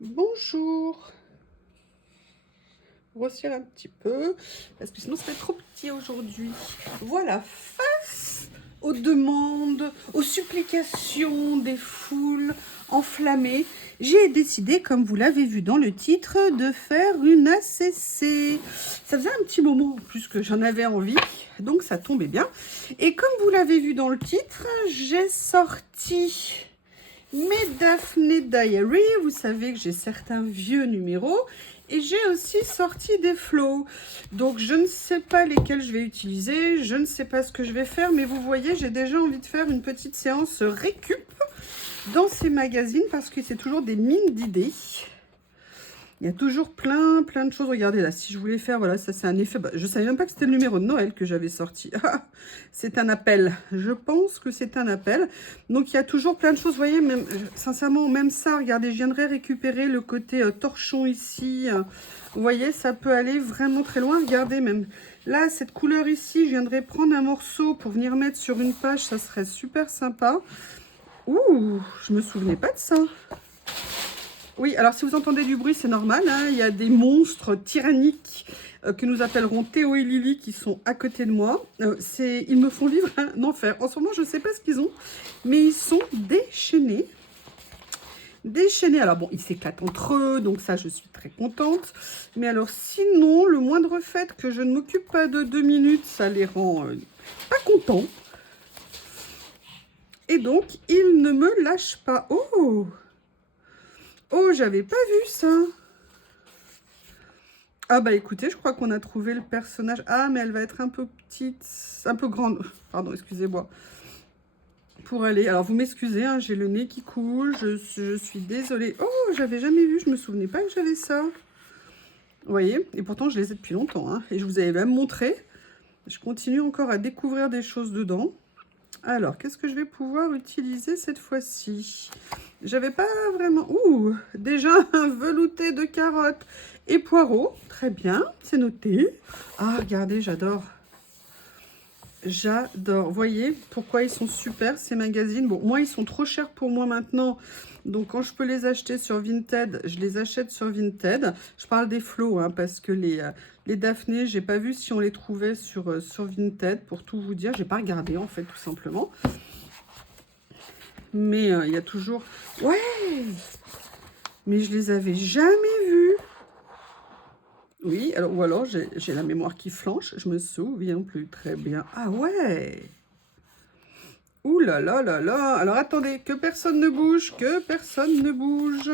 Bonjour. Grossir un petit peu, parce que sinon ça va être trop petit aujourd'hui. Voilà, face aux demandes, aux supplications des foules enflammées, j'ai décidé, comme vous l'avez vu dans le titre, de faire une ACC. Ça faisait un petit moment en plus que j'en avais envie, donc ça tombait bien. Et comme vous l'avez vu dans le titre, j'ai sorti mes Daphné Diary. Vous savez que j'ai certains vieux numéros. Et j'ai aussi sorti des flows. Donc je ne sais pas lesquels je vais utiliser. Je ne sais pas ce que je vais faire. Mais vous voyez, j'ai déjà envie de faire une petite séance récup dans ces magazines. Parce que c'est toujours des mines d'idées. Il y a toujours plein de choses. Regardez là, si je voulais faire, voilà, ça c'est un effet. Bah, je ne savais même pas que c'était le numéro de Noël que j'avais sorti. C'est un appel. Je pense que c'est un appel. Donc il y a toujours plein de choses. Vous voyez, même, sincèrement, même ça, regardez, je viendrai récupérer le côté torchon ici. Vous voyez, ça peut aller vraiment très loin. Regardez, même là, cette couleur ici, je viendrai prendre un morceau pour venir mettre sur une page. Ça serait super sympa. Ouh, je me souvenais pas de ça. Oui, alors si vous entendez du bruit, c'est normal. Hein, il y a des monstres tyranniques que nous appellerons Théo et Lily qui sont à côté de moi. Ils me font vivre un enfer. En ce moment, je ne sais pas ce qu'ils ont, mais ils sont déchaînés. Déchaînés. Alors bon, ils s'éclatent entre eux, donc ça, je suis très contente. Mais alors sinon, le moindre fait que je ne m'occupe pas de 2 minutes, ça les rend pas contents. Et donc, ils ne me lâchent pas. Oh! Oh, j'avais pas vu ça. Ah bah écoutez, je crois qu'on a trouvé le personnage. Ah, mais elle va être un peu petite, un peu grande. Pardon, excusez-moi. Pour aller... Alors, vous m'excusez, hein, j'ai le nez qui coule, je suis désolée. Oh, j'avais jamais vu, je me souvenais pas que j'avais ça. Vous voyez, et pourtant, je les ai depuis longtemps. Hein, et je vous avais même montré. Je continue encore à découvrir des choses dedans. Alors, qu'est-ce que je vais pouvoir utiliser cette fois-ci? J'avais pas vraiment... Ouh, déjà un velouté de carottes et poireaux. Très bien, c'est noté. Ah, regardez, j'adore. J'adore. Vous voyez pourquoi ils sont super, ces magazines. Bon, moi, ils sont trop chers pour moi maintenant. Donc, quand je peux les acheter sur Vinted, je les achète sur Vinted. Je parle des flots, hein, parce que les Daphné, j'ai pas vu si on les trouvait sur Vinted, pour tout vous dire. J'ai pas regardé, en fait, tout simplement. Mais il y a toujours... Ouais! Mais je les avais jamais vus. Oui, alors, ou alors j'ai la mémoire qui flanche, je me souviens plus très bien. Ah ouais! Ouh là là là là! Alors attendez, que personne ne bouge, que personne ne bouge.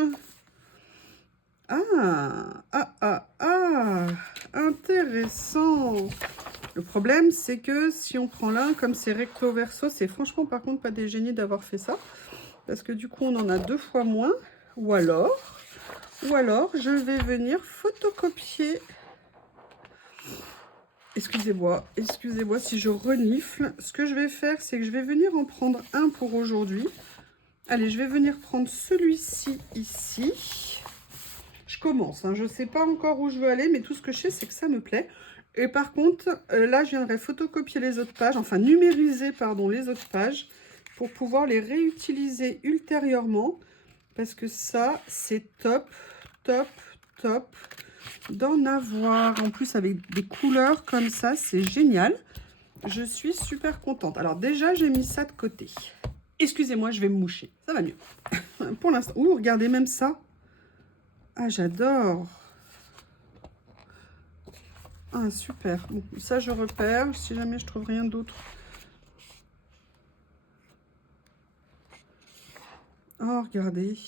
Ah! Ah ah ah! Intéressant! Le problème, c'est que si on prend l'un, comme c'est recto verso, c'est franchement par contre pas des génies d'avoir fait ça. Parce que du coup, on en a 2 fois moins. Ou alors, je vais venir photocopier. Excusez-moi si je renifle. Ce que je vais faire, c'est que je vais venir en prendre un pour aujourd'hui. Allez, je vais venir prendre celui-ci ici. Je commence, hein. Je ne sais pas encore où je veux aller, mais tout ce que je sais, c'est que ça me plaît. Et par contre, là, je viendrai photocopier les autres pages, enfin numériser, pardon, les autres pages, pour pouvoir les réutiliser ultérieurement. Parce que ça, c'est top, top, top d'en avoir. En plus, avec des couleurs comme ça, c'est génial. Je suis super contente. Alors déjà, j'ai mis ça de côté. Excusez-moi, je vais me moucher. Ça va mieux. Pour l'instant. Ouh, regardez même ça. Ah, j'adore. Ah, super. Bon, ça, je repère. Si jamais je trouve rien d'autre. Oh, regardez.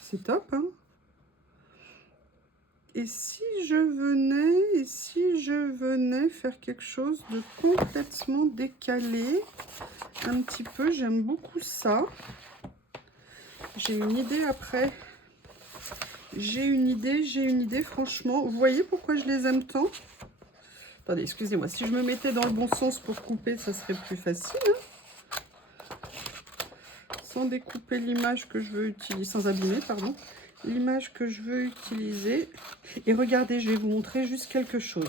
C'est top, hein? Et si je venais faire quelque chose de complètement décalé, un petit peu, j'aime beaucoup ça. J'ai une idée après. J'ai une idée, franchement. Vous voyez pourquoi je les aime tant? Attendez, excusez-moi. Si je me mettais dans le bon sens pour couper, ça serait plus facile. Hein, sans découper l'image que je veux utiliser, sans abîmer, pardon. L'image que je veux utiliser. Et regardez, je vais vous montrer juste quelque chose.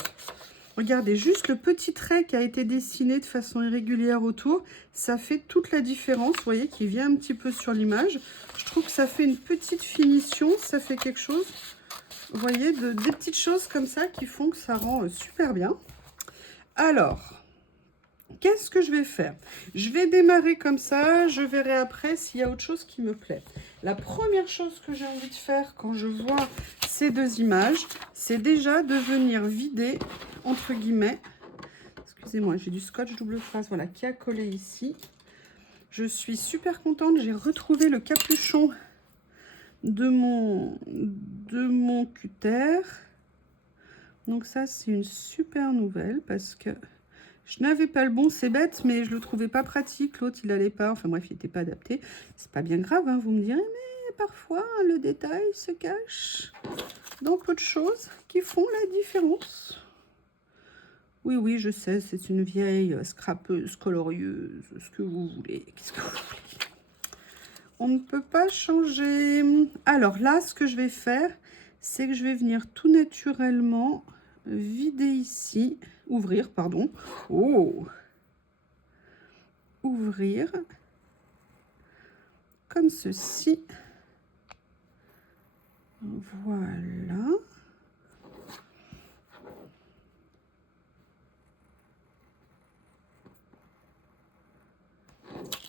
Regardez, juste le petit trait qui a été dessiné de façon irrégulière autour, ça fait toute la différence, vous voyez, qui vient un petit peu sur l'image. Je trouve que ça fait une petite finition, ça fait quelque chose, vous voyez, des petites choses comme ça qui font que ça rend super bien. Alors, qu'est-ce que je vais faire? Je vais démarrer comme ça, je verrai après s'il y a autre chose qui me plaît. La première chose que j'ai envie de faire quand je vois ces deux images, c'est déjà de venir vider, entre guillemets, excusez-moi, j'ai du scotch double face, voilà, qui a collé ici. Je suis super contente, j'ai retrouvé le capuchon de mon cutter. Donc ça, c'est une super nouvelle parce que je n'avais pas le bon, c'est bête, mais je le trouvais pas pratique. L'autre, il allait pas. Enfin bref, il n'était pas adapté. C'est pas bien grave, hein, vous me direz, mais parfois, le détail se cache dans peu de choses qui font la différence. Oui, oui, je sais, c'est une vieille scrapeuse, colorieuse, ce que vous voulez. Qu'est-ce que vous voulez? On ne peut pas changer. Alors là, ce que je vais faire, c'est que je vais venir tout naturellement vider ici, ouvrir, pardon. Oh! Ouvrir comme ceci. Voilà.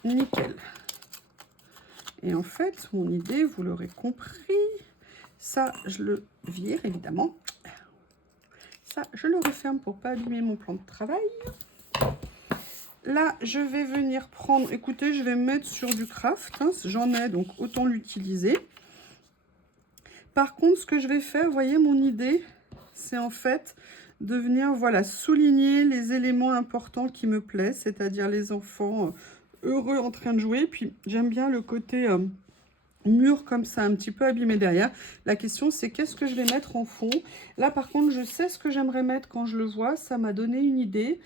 Nickel. Et en fait, mon idée, vous l'aurez compris, ça, je le vire, évidemment. Ça, je le referme pour pas abîmer mon plan de travail. Là, je vais venir prendre... Écoutez, je vais me mettre sur du craft. Hein, j'en ai, donc autant l'utiliser. Par contre, ce que je vais faire, vous voyez, mon idée, c'est en fait de venir, voilà, souligner les éléments importants qui me plaisent, c'est-à-dire les enfants heureux en train de jouer. Puis, j'aime bien le côté... mur comme ça, un petit peu abîmé derrière. La question, c'est qu'est-ce que je vais mettre en fond? Là, par contre, je sais ce que j'aimerais mettre quand je le vois. Ça m'a donné une idée.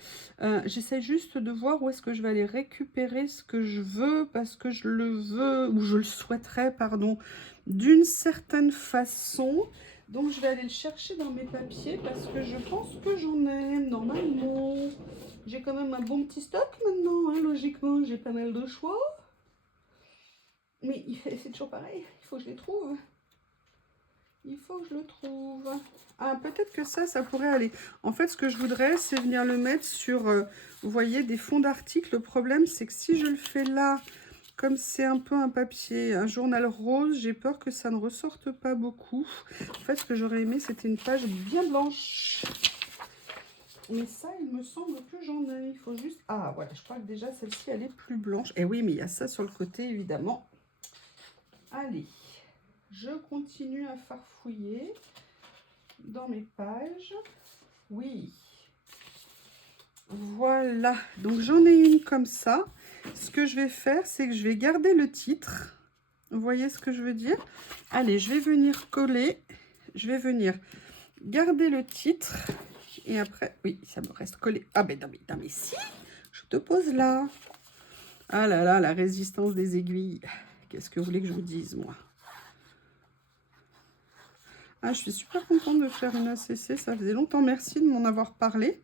J'essaie juste de voir où est-ce que je vais aller récupérer ce que je veux, parce que je le veux, ou je le souhaiterais, pardon, d'une certaine façon. Donc, je vais aller le chercher dans mes papiers, parce que je pense que j'en ai, normalement. J'ai quand même un bon petit stock maintenant, hein, logiquement. J'ai pas mal de choix. Mais c'est toujours pareil, il faut que je les trouve. Il faut que je le trouve. Ah, peut-être que ça pourrait aller. En fait, ce que je voudrais, c'est venir le mettre sur, vous voyez, des fonds d'articles. Le problème, c'est que si je le fais là, comme c'est un peu un papier, un journal rose, j'ai peur que ça ne ressorte pas beaucoup. En fait, ce que j'aurais aimé, c'était une page bien blanche. Mais ça, il me semble que j'en ai. Il faut juste... Ah, voilà, je crois que déjà, celle-ci, elle est plus blanche. Et oui, mais il y a ça sur le côté, évidemment. Allez, je continue à farfouiller dans mes pages. Oui, voilà. Donc, j'en ai une comme ça. Ce que je vais faire, c'est que je vais garder le titre. Vous voyez ce que je veux dire? Allez, je vais venir coller. Je vais venir garder le titre. Et après, oui, ça me reste collé. Ah ben non, mais si, je te pose là. Ah là là, la résistance des aiguilles. Qu'est-ce que vous voulez que je vous dise, moi? Ah, je suis super contente de faire une ACC, ça faisait longtemps, merci de m'en avoir parlé.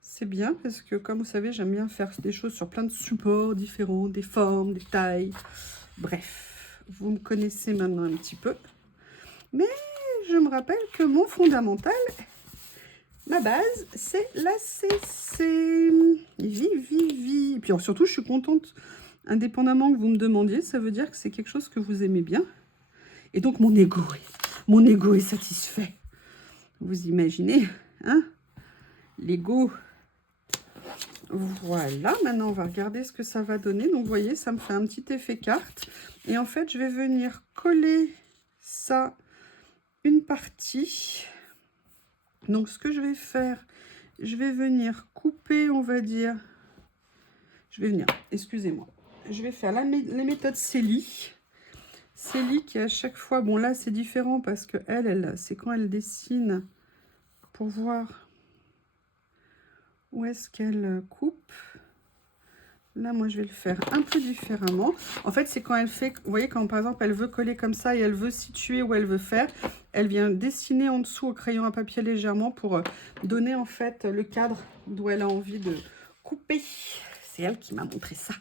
C'est bien parce que, comme vous savez, j'aime bien faire des choses sur plein de supports différents, des formes, des tailles. Bref, vous me connaissez maintenant un petit peu. Mais je me rappelle que mon fondamental, ma base, c'est l'ACC. Vie. Et puis surtout, je suis contente, indépendamment que vous me demandiez, ça veut dire que c'est quelque chose que vous aimez bien. Et donc, mon ego est satisfait. Vous imaginez, hein? L'ego. Voilà, maintenant, on va regarder ce que ça va donner. Donc, vous voyez, ça me fait un petit effet carte. Et en fait, je vais venir coller ça, une partie. Donc, ce que je vais faire, je vais venir couper, on va dire... Je vais venir, excusez-moi. Je vais faire les méthodes Célie. Célie qui à chaque fois, bon là c'est différent parce que elle c'est quand elle dessine pour voir où est-ce qu'elle coupe. Là moi je vais le faire un peu différemment. En fait c'est quand elle fait, vous voyez quand par exemple elle veut coller comme ça et elle veut situer où elle veut faire. Elle vient dessiner en dessous au crayon à papier légèrement pour donner en fait le cadre d'où elle a envie de couper. C'est elle qui m'a montré ça.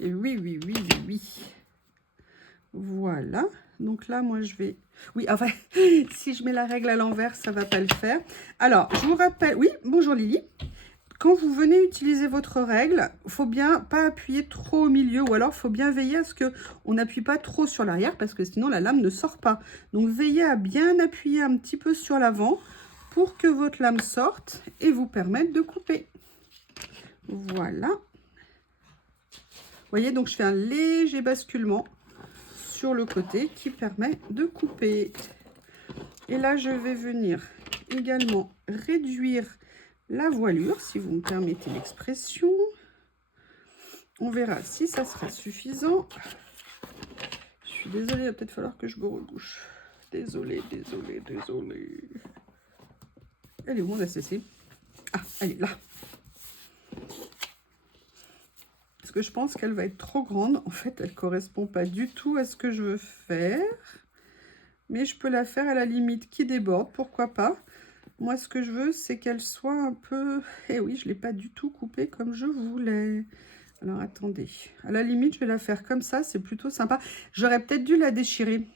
Et oui, oui, oui, oui, oui. Voilà. Donc là, moi, je vais... Oui, enfin, si je mets la règle à l'envers, ça ne va pas le faire. Alors, je vous rappelle... Oui, bonjour Lily. Quand vous venez utiliser votre règle, il faut bien pas appuyer trop au milieu ou alors il faut bien veiller à ce qu'on n'appuie pas trop sur l'arrière parce que sinon la lame ne sort pas. Donc veillez à bien appuyer un petit peu sur l'avant pour que votre lame sorte et vous permette de couper. Voilà. Vous voyez, donc je fais un léger basculement sur le côté qui permet de couper. Et là, je vais venir également réduire la voilure, si vous me permettez l'expression. On verra si ça sera suffisant. Je suis désolée, il va peut-être falloir que je me rebouche. Désolée, désolée, désolée. Elle est où mon ACC? Ah, elle est là. Parce que je pense qu'elle va être trop grande. En fait, elle ne correspond pas du tout à ce que je veux faire. Mais je peux la faire à la limite qui déborde, pourquoi pas. Moi, ce que je veux, c'est qu'elle soit un peu... Eh oui, je ne l'ai pas du tout coupée comme je voulais. Alors, attendez. À la limite, je vais la faire comme ça. C'est plutôt sympa. J'aurais peut-être dû la déchirer.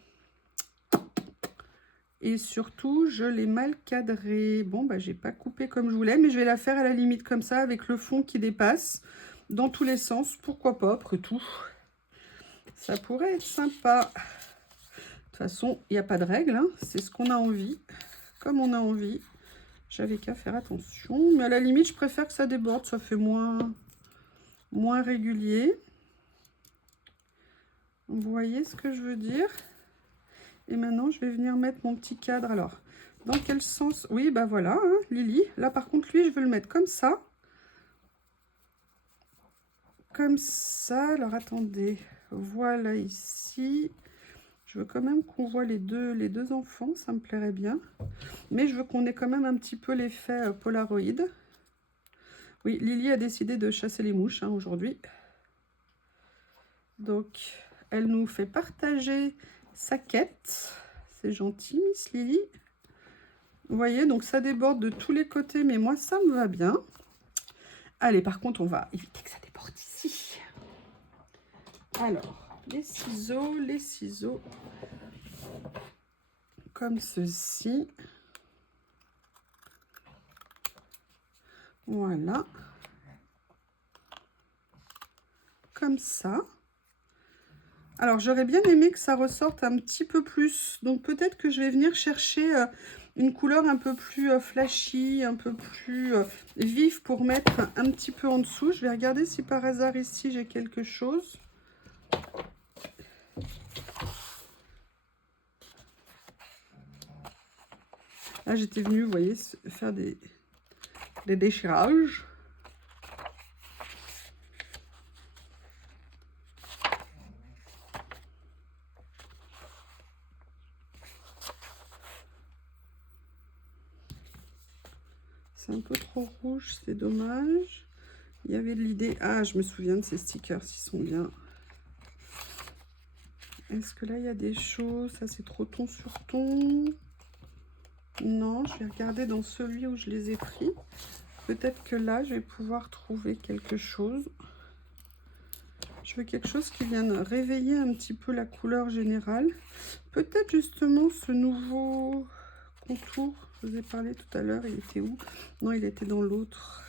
Et surtout, je l'ai mal cadrée. Bon, bah, j'ai pas coupé comme je voulais. Mais je vais la faire à la limite comme ça, avec le fond qui dépasse. Dans tous les sens. Pourquoi pas, après tout. Ça pourrait être sympa. De toute façon, il n'y a pas de règle. Hein. C'est ce qu'on a envie. Comme on a envie. J'avais qu'à faire attention. Mais à la limite, je préfère que ça déborde. Ça fait moins régulier. Vous voyez ce que je veux dire? Et maintenant, je vais venir mettre mon petit cadre. Alors, dans quel sens? Oui, bah voilà, hein, Lily. Là, par contre, lui, je vais le mettre comme ça. Comme ça. Alors, attendez. Voilà ici. Je veux quand même qu'on voit les deux enfants. Ça me plairait bien. Mais je veux qu'on ait quand même un petit peu l'effet Polaroid. Oui, Lily a décidé de chasser les mouches hein, aujourd'hui. Donc, elle nous fait partager sa quête. C'est gentil, Miss Lily. Vous voyez, donc ça déborde de tous les côtés, mais moi, ça me va bien. Allez, par contre, on va éviter que ça déborde ici. Alors, les ciseaux, comme ceci. Voilà. Comme ça. Alors, j'aurais bien aimé que ça ressorte un petit peu plus. Donc, peut-être que je vais venir chercher une couleur un peu plus flashy, un peu plus vive pour mettre un petit peu en dessous. Je vais regarder si par hasard ici, j'ai quelque chose. Là, j'étais venue, vous voyez, faire des déchirages. C'est un peu trop rouge, c'est dommage. Il y avait de l'idée... Ah, je me souviens de ces stickers, ils sont bien. Est-ce que là, il y a des choses? Ça, c'est trop ton sur ton. Non, je vais regarder dans celui où je les ai pris. Peut-être que là, je vais pouvoir trouver quelque chose. Je veux quelque chose qui vienne réveiller un petit peu la couleur générale. Peut-être justement ce nouveau contour. Je vous ai parlé tout à l'heure. Il était où? Non, il était dans l'autre.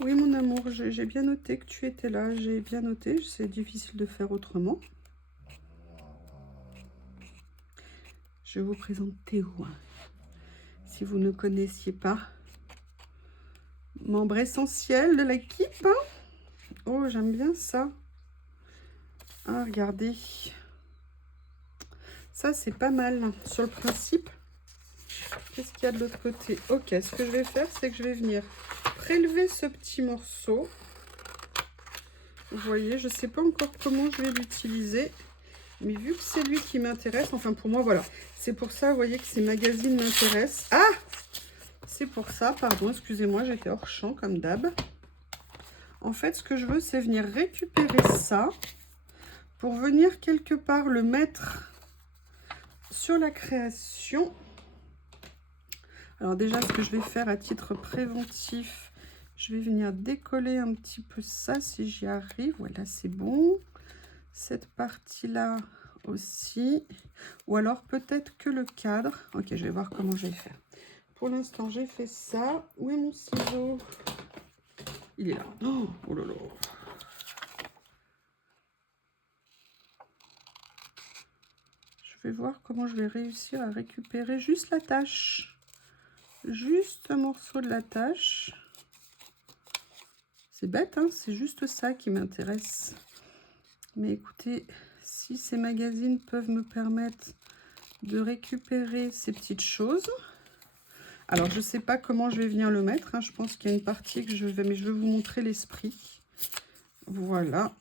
Oui, mon amour, j'ai bien noté que tu étais là. J'ai bien noté. C'est difficile de faire autrement. Je vous présente Théo. Si vous ne connaissiez pas, membre essentiel de l'équipe. Oh, j'aime bien ça. Ah, regardez. Ça, c'est pas mal sur le principe. Qu'est-ce qu'il y a de l'autre côté? Ok, ce que je vais faire, c'est que je vais venir prélever ce petit morceau. Vous voyez, je ne sais pas encore comment je vais l'utiliser. Mais vu que c'est lui qui m'intéresse, enfin pour moi, voilà. C'est pour ça, vous voyez, que ces magazines m'intéressent. Ah! C'est pour ça, pardon, excusez-moi, j'étais hors champ comme d'hab. En fait, ce que je veux, c'est venir récupérer ça pour venir quelque part le mettre sur la création. Alors déjà, ce que je vais faire à titre préventif, je vais venir décoller un petit peu ça si j'y arrive. Voilà, c'est bon. Cette partie-là aussi. Ou alors peut-être que le cadre. Ok, je vais voir comment je vais faire. Pour l'instant, j'ai fait ça. Où est mon ciseau? Il est là. Oh, oh là là. Je vais voir comment je vais réussir à récupérer juste la tâche. Juste un morceau de la tâche. C'est bête, hein, c'est juste ça qui m'intéresse. Mais écoutez, si ces magazines peuvent me permettre de récupérer ces petites choses. Alors, je ne sais pas comment je vais venir le mettre. Hein. Je pense qu'il y a une partie que je vais... Mais je vais vous montrer l'esprit. Voilà.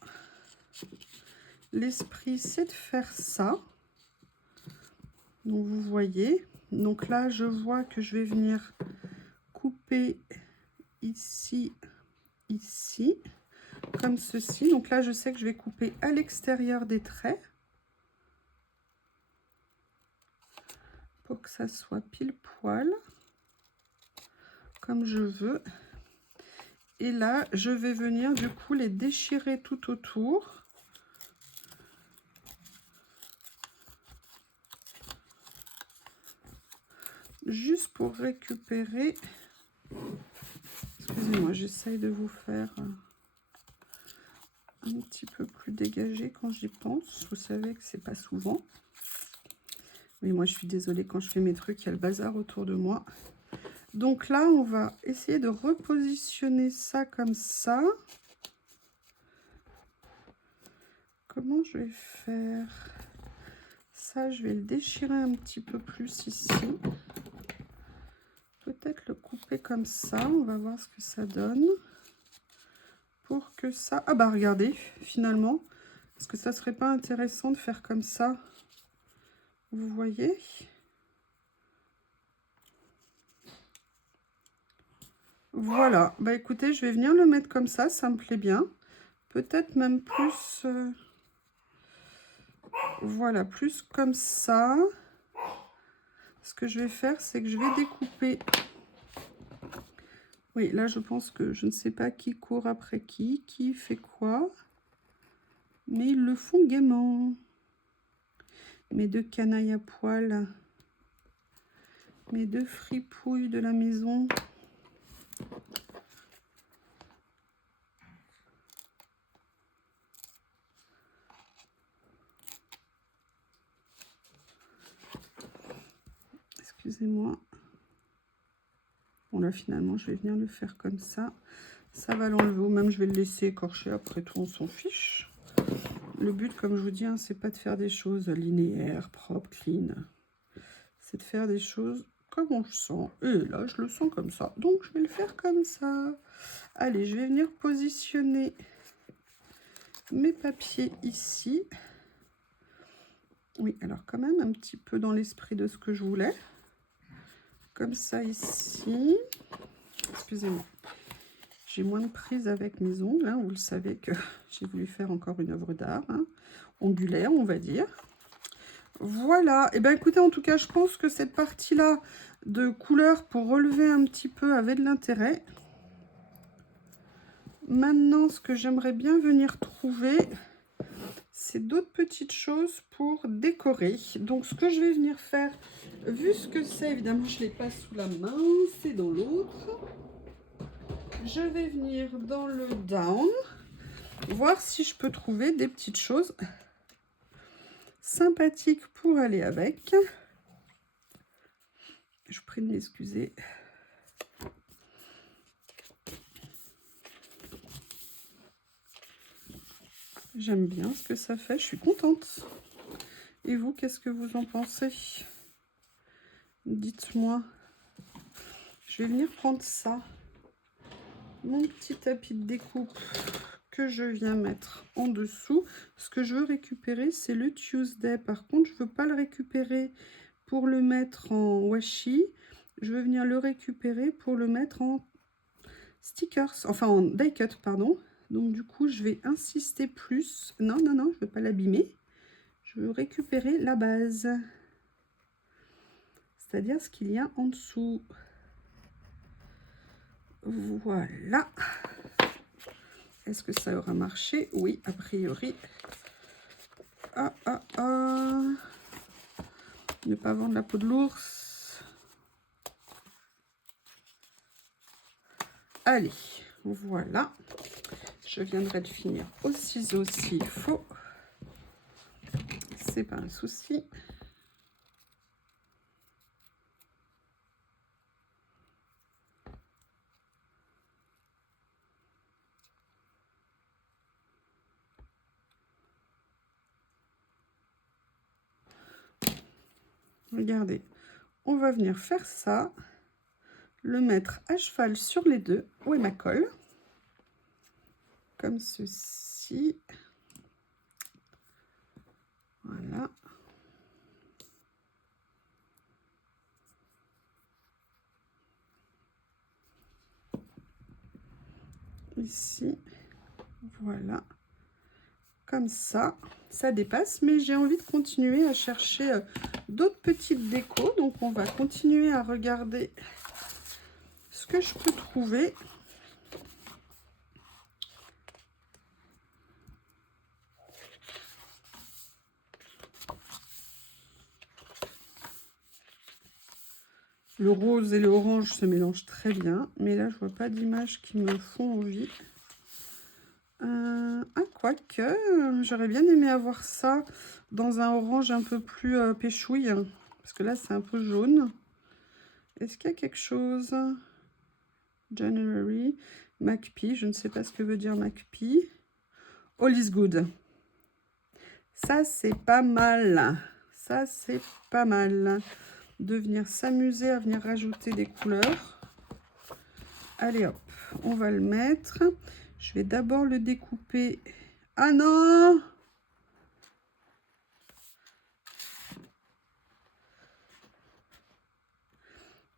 L'esprit, c'est de faire ça. Donc, vous voyez. Donc là, je vois que je vais venir couper ici, ici, comme ceci. Donc là, je sais que je vais couper à l'extérieur des traits. Pour que ça soit pile poil. Comme je veux. Et là, je vais venir du coup les déchirer tout autour. Juste pour récupérer. Excusez-moi, j'essaye de vous faire un petit peu plus dégagé quand j'y pense. Vous savez que c'est pas souvent. Oui, moi je suis désolée, quand je fais mes trucs, il y a le bazar autour de moi. Donc là, on va essayer de repositionner ça comme ça. Comment je vais faire? Ça, je vais le déchirer un petit peu plus ici. Peut-être le couper comme ça. On va voir ce que ça donne. Pour que ça... Ah bah regardez, finalement. Est-ce que ça serait pas intéressant de faire comme ça? Vous voyez? Voilà. Bah écoutez, je vais venir le mettre comme ça me plaît bien. Peut-être même plus... Voilà, plus comme ça. Ce que je vais faire, c'est que je vais découper... Oui, là, je pense que je ne sais pas qui court après qui fait quoi. Mais ils le font gaiement. Mes deux canailles à poil. Mes deux fripouilles de la maison. Excusez-moi. Bon, là, finalement, je vais venir le faire comme ça. Ça va l'enlever, ou même je vais le laisser écorcher. Après tout, on s'en fiche. Le but, comme je vous dis, hein, c'est pas de faire des choses linéaires, propres, clean. C'est de faire des choses comme on le sent. Et là, je le sens comme ça. Donc, je vais le faire comme ça. Allez, je vais venir positionner mes papiers ici. Oui, alors quand même un petit peu dans l'esprit de ce que je voulais. Comme ça ici. Excusez-moi. J'ai moins de prise avec mes ongles. Hein. Vous le savez que j'ai voulu faire encore une œuvre d'art. Hein. Ongulaire, on va dire. Voilà. Et bien écoutez, en tout cas, je pense que cette partie-là de couleur pour relever un petit peu avait de l'intérêt. Maintenant, ce que j'aimerais bien venir trouver, c'est d'autres petites choses pour décorer. Donc, ce que je vais venir faire, vu ce que c'est, évidemment, je ne l'ai pas sous la main, c'est dans l'autre. Je vais venir dans le down, voir si je peux trouver des petites choses sympathiques pour aller avec. Je vous prie de m'excuser. J'aime bien ce que ça fait, je suis contente. Et vous, qu'est-ce que vous en pensez? Dites-moi. Je vais venir prendre ça. Mon petit tapis de découpe que je viens mettre en dessous. Ce que je veux récupérer, c'est le Tuesday. Par contre, je ne veux pas le récupérer pour le mettre en washi. Je veux venir le récupérer pour le mettre en stickers, enfin en die cut, pardon. Donc du coup, je vais insister plus. Non, non, non, je ne veux pas l'abîmer. Je veux récupérer la base. C'est-à-dire ce qu'il y a en dessous. Voilà. Est-ce que ça aura marché? Oui, a priori. Ah, ah, ah. Ne pas vendre la peau de l'ours. Allez, voilà. Je viendrai de finir au ciseau s'il faut. C'est pas un souci. Regardez, on va venir faire ça, le mettre à cheval sur les deux. Où est ma colle? Comme ceci. Voilà. Ici. Voilà. Comme ça dépasse, mais j'ai envie de continuer à chercher d'autres petites décos. Donc on va continuer à regarder ce que je peux trouver. Le rose et le orange se mélangent très bien, mais là je vois pas d'images qui me font envie. Quoique, j'aurais bien aimé avoir ça dans un orange un peu plus péchouille, parce que là c'est un peu jaune. Est-ce qu'il y a quelque chose? January, MacPie, je ne sais pas ce que veut dire MacPie. All is good. Ça c'est pas mal. Ça c'est pas mal. De venir s'amuser à venir rajouter des couleurs. Allez hop, on va le mettre. Je vais d'abord le découper. Ah non!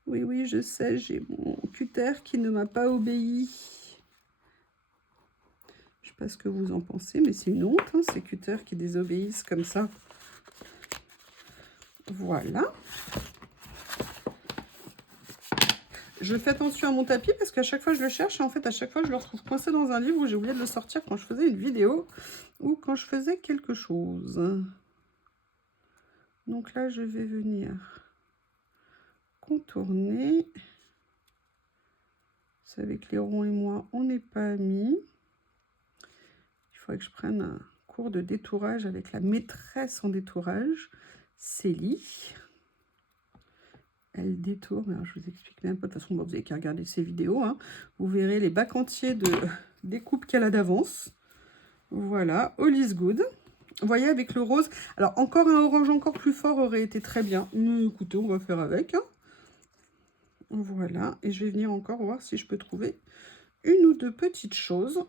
Oui, oui, je sais, j'ai mon cutter qui ne m'a pas obéi. Je ne sais pas ce que vous en pensez, mais c'est une honte, hein, ces cutters qui désobéissent comme ça. Voilà. Je fais attention à mon tapis parce qu'à chaque fois je le cherche et en fait à chaque fois je le retrouve coincé dans un livre où j'ai oublié de le sortir quand je faisais une vidéo ou quand je faisais quelque chose. Donc là je vais venir contourner. Vous savez que les ronds et moi on n'est pas amis. Il faudrait que je prenne un cours de détourage avec la maîtresse en détourage, Célie. Elle détourne, alors je vous explique même pas, de toute façon, bon, vous n'avez qu'à regarder ses vidéos, hein. Vous verrez les bacs entiers de découpe qu'elle a d'avance. Voilà, all is good. Vous voyez, avec le rose, alors encore un orange encore plus fort aurait été très bien, mais écoutez, on va faire avec, hein. Voilà, et je vais venir encore voir si je peux trouver une ou deux petites choses.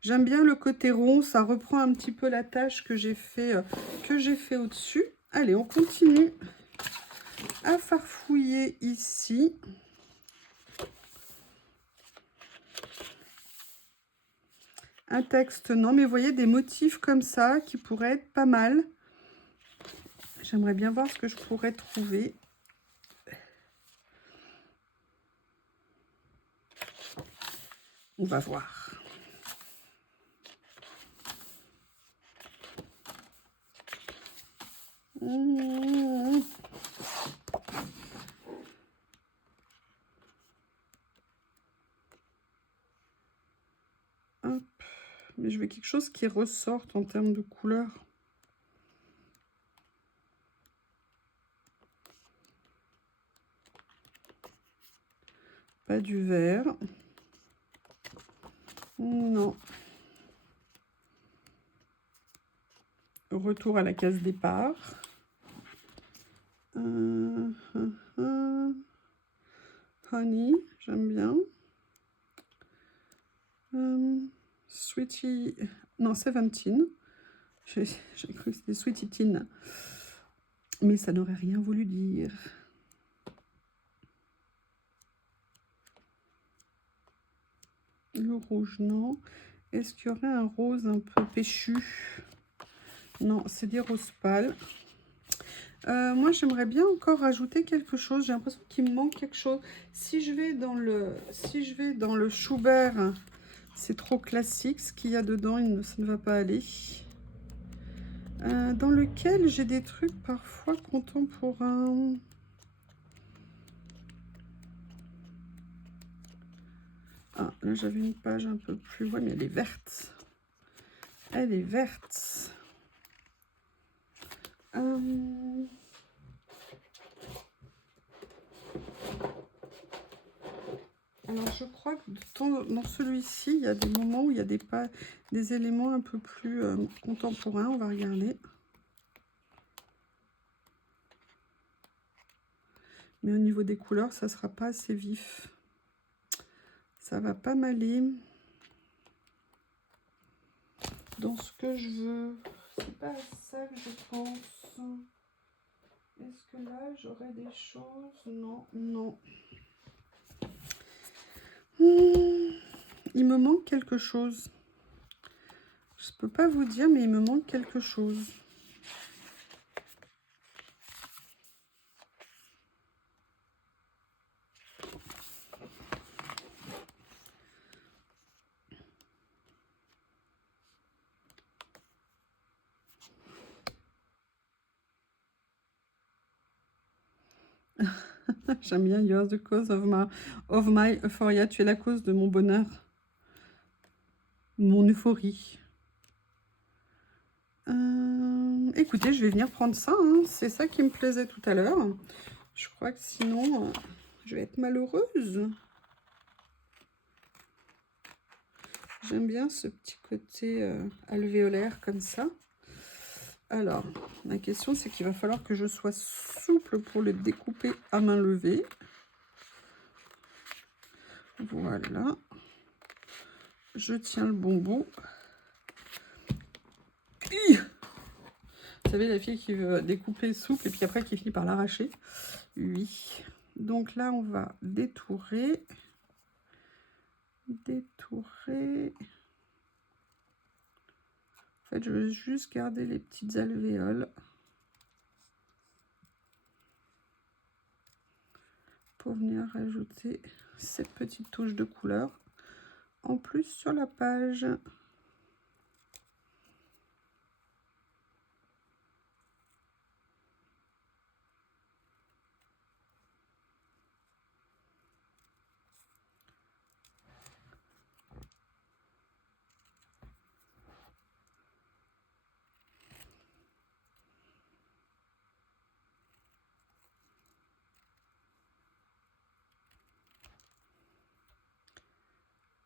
J'aime bien le côté rond, ça reprend un petit peu la tâche que j'ai fait au-dessus. Allez, on continue à farfouiller ici. Un texte, non, mais vous voyez des motifs comme ça qui pourraient être pas mal. J'aimerais bien voir ce que je pourrais trouver. On va voir. Hop. Mais je veux quelque chose qui ressorte en termes de couleur. Pas du vert. Non. Retour à la case départ. Honey, j'aime bien. Sweetie, non, 17. J'ai cru que c'était Sweetie Teen. Mais ça n'aurait rien voulu dire. Le rouge, non. Est-ce qu'il y aurait un rose un peu péchu? Non, c'est des roses pâles. Moi, j'aimerais bien encore rajouter quelque chose. J'ai l'impression qu'il me manque quelque chose. Si je vais dans le Schubert, c'est trop classique. Ce qu'il y a dedans, ça ne va pas aller. Dans lequel j'ai des trucs parfois contemporains. Ah, là, j'avais une page un peu plus... Ouais, mais elle est verte. Elle est verte. Alors, je crois que dans celui-ci, il y a des moments où il y a des éléments un peu plus contemporains. On va regarder. Mais au niveau des couleurs, ça ne sera pas assez vif. Ça va pas m'aller dans ce que je veux. C'est pas ça que je pense. Est-ce que là, j'aurais des choses? Non, non. Il me manque quelque chose. Je peux pas vous dire, mais il me manque quelque chose. J'aime bien You're the cause of my euphoria. Tu es la cause de mon bonheur. Mon euphorie. Écoutez, je vais venir prendre ça. Hein. C'est ça qui me plaisait tout à l'heure. Je crois que sinon, je vais être malheureuse. J'aime bien ce petit côté alvéolaire comme ça. Alors, la question, c'est qu'il va falloir que je sois souple pour le découper à main levée. Voilà. Je tiens le bon bout. Vous savez, la fille qui veut découper souple et puis après qui finit par l'arracher. Oui. Donc là, on va détourer. Détourer. En fait, je veux juste garder les petites alvéoles. Pour venir rajouter cette petite touche de couleur en plus sur la page.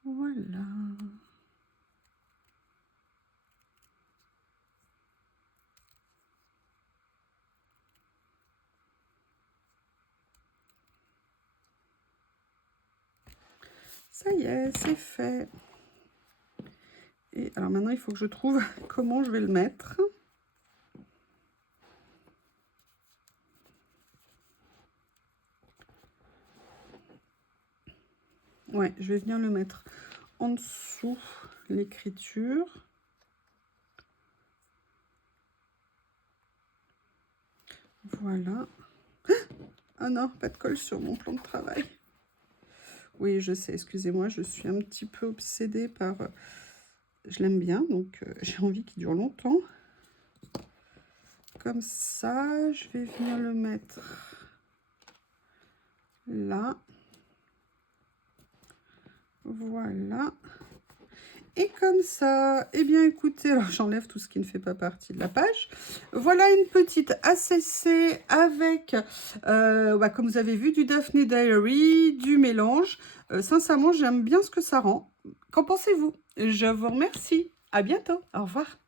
Voilà. Ça y est, c'est fait. Et alors maintenant, il faut que je trouve comment je vais le mettre. Ouais, je vais venir le mettre en dessous l'écriture. Voilà. Ah non, pas de colle sur mon plan de travail. Oui, je sais, excusez-moi, je suis un petit peu obsédée par... Je l'aime bien, donc j'ai envie qu'il dure longtemps. Comme ça, je vais venir le mettre là. Voilà. Et comme ça, eh bien écoutez, alors j'enlève tout ce qui ne fait pas partie de la page. Voilà une petite ACC avec, comme vous avez vu, du Daphne Diary, du mélange. Sincèrement, j'aime bien ce que ça rend. Qu'en pensez-vous? Je vous remercie. À bientôt. Au revoir.